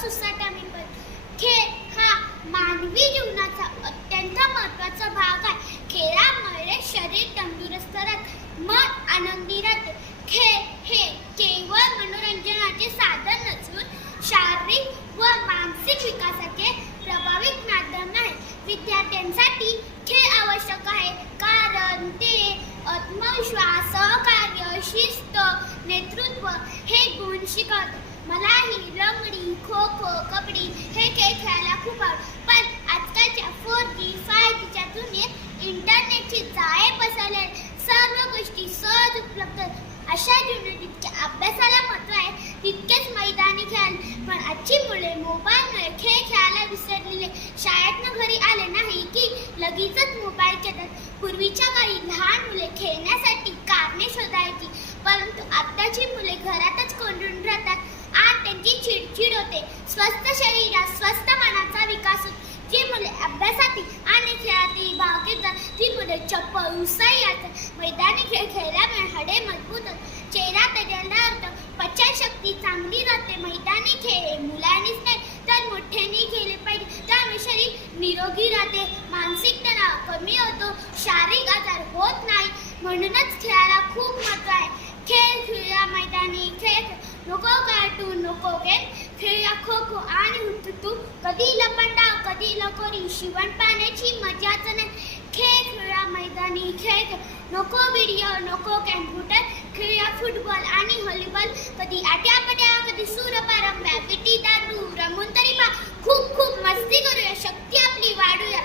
सुसाटाने खेळ हा मानवी जीवनाचा अत्यंत महत्त्वाचा भाग आहे. खेळामुळे शरीर तंदुरुस्त राहते, मन आनंदी राहते. खेळ हे केवळ मनोरंजनाचे साधन नसून शारीरिक व मानसिक विकासाचे प्रभावित माध्यम आहे. विद्यार्थ्यांसाठी खेळ आवश्यक आहे कारण ते आत्मविश्वास, सहकार्य, शिस्त, नेतृत्व हे गुण शिकवतात. मलाही लंगडी, खो खो, कबड्डी हे खेळ खेळायला खूप आवडतात. पण आजकालच्या 4G, 5Gच्या दुनियेत इंटरनेटची जाळे पसरले, सर्व गोष्टी सहज उपलब्ध. अशा जीवनात जितके अभ्यासाला महत्त्व आहे तितकेच मैदानी खेळ. पण आजची मुले मोबाईलमुळे खेळ खेळायला विसरलेले. शाळेतनं घरी आले नाही की लगेचच मोबाईल घेतात. पूर्वीच्या काळी लहान मुले खेळण्यासाठी कारणे शोधायची, परंतु आताची मुले घरातच कोंडून राहतात आणि त्यांची चिडचिड होते. स्वस्थ शरीरात स्वस्थ मनाचा विकास होतो. जी मुले अभ्यासातील आणि खेळातील भाग घेतात ती मुले चप्पल, उत्साही असतात. मैदानी खेळ खेळल्यामुळे हाडे मजबूत होतात, चेहरा तजेलदार होतो, पचनशक्ती चांगली राहते. मैदानी खेळ मुलांनीच नाही तर मोठ्यांनी खेळले पाहिजे, त्यामुळे शरीर निरोगी राहते, मानसिक तणाव कमी होतो, शारीरिक आजार होत नाही. म्हणूनच खेळाला खूप महत्त्व आहे. खेळ खेळूया मैदानी खेळ, नको कार्टून, नको गेम. खेळूया खो खो आणि हुतू, कधी लपंडाव, कधी लगोरी, शिवण पाण्याची मजाच नाही. खेळ खेळूया मैदानी खेळ, नको व्हिडिओ, नको कॅम्प्युटर. खेळूया फुटबॉल आणि व्हॉलीबॉल, कधी आट्यापाट्या, कधी सूरपारंब्या, विटी दांडू. रमून तरी खूप खूप मस्ती करूया, शक्ती आपली वाढूया.